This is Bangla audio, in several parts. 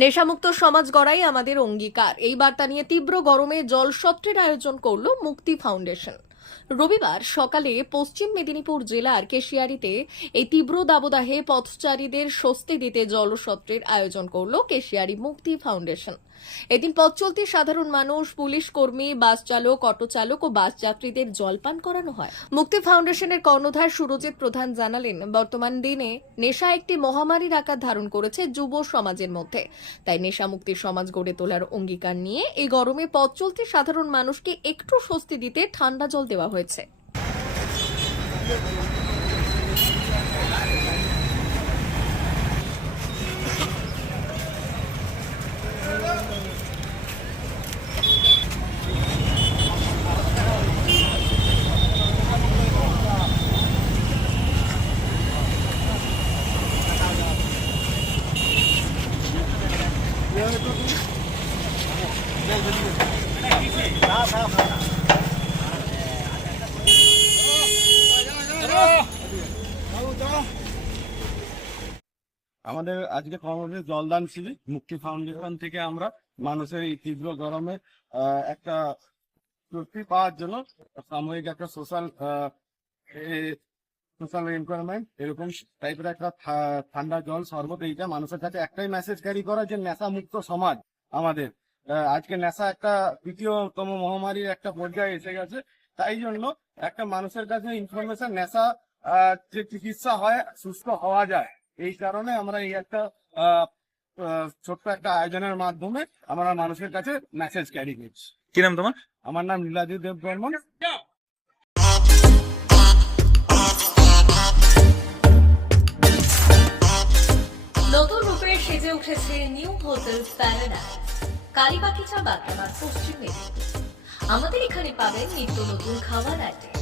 নেশামুক্ত সমাজ গড়াই আমাদের অঙ্গীকার। এই বার্তা নিয়ে তীব্র গরমে জল সত্রের আয়োজন করল মুক্তি ফাউন্ডেশন। রবিবার সকালে পশ্চিম মেদিনীপুর জেলার কেশিয়ারিতে এই তীব্র দাবদাহে পথচারীদের স্বস্তি দিতে জলসত্রের আয়োজন করল কেশিয়ারি মুক্তি ফাউন্ডেশন। এদিন পথ চলতি সাধারণ মানুষ, পুলিশ কর্মী, বাস চালক, অটো চালক ও বাস যাত্রীদের জলপান করানো হয়। মুক্তি ফাউন্ডেশনের কর্ণধার সুরজিৎ প্রধান জানালেন, বর্তমান দিনে নেশা একটি মহামারীর আকার ধারণ করেছে যুব সমাজের মধ্যে। তাই নেশা মুক্তি সমাজ গড়ে তোলার অঙ্গীকার নিয়ে এই গরমে পথ চলতি সাধারণ মানুষকে একটু স্বস্তি দিতে ঠান্ডা জল দেওয়া হয়েছে। হয়েছে আমাদের আজকে কর্মসূচি জলদান শিবির, মুক্তি ফাউন্ডেশন থেকে আমরা মানুষের এই তীব্র গরমে একটা তৃপ্তি পাওয়ার জন্য সাময়িক একটা সোশ্যাল সোশ্যাল এনভায়রনমেন্ট এরকম টাইপের একটা ঠান্ডা জল শরবত এইটা মানুষের কাছে একটাই মেসেজ ক্যারি করা যে নেশা মুক্ত সমাজ আমাদের। আজকে নেশা একটা দ্বিতীয়তম মহামারীর একটা পর্যায়ে এসে গেছে। তাই জন্য একটা মানুষের কাছে ইনফরমেশন নেশা যে চিকিৎসা হয়, সুস্থ হওয়া যায়। এই কারণে আমরা এই একটা ছোট্ট একটা আয়োজনের মাধ্যমে আমরা মানুষের কাছে মেসেজ ক্যারি করছি। কি নাম তোমার? আমার নাম নীলাদ্রি দেব বর্মন নতুন রূপে সেজে উঠেছে নিউ হোটেল প্যারাডাইস কালীবাগিচা পশ্চিম মেদিনীপুর। আমাদের এখানে পাবেন নিত্য নতুন খাবার আইটেম।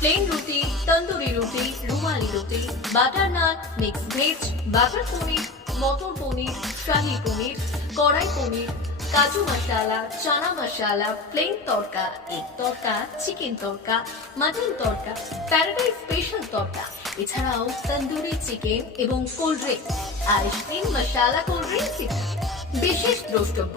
প্লেন রুটি তন্দুরি রুটি রুমালি রুটি butter naan mix veg butter paneer মটর paneer shahi paneer kadai paneer kaju masala chana masala plain tadka egg tadka chicken tadka mutton tadka paradise special tadka এছাড়াও তন্দুরি চিকেন এবং cold drink ice cream masala cold drink বিশেষ দ্রষ্টব্য।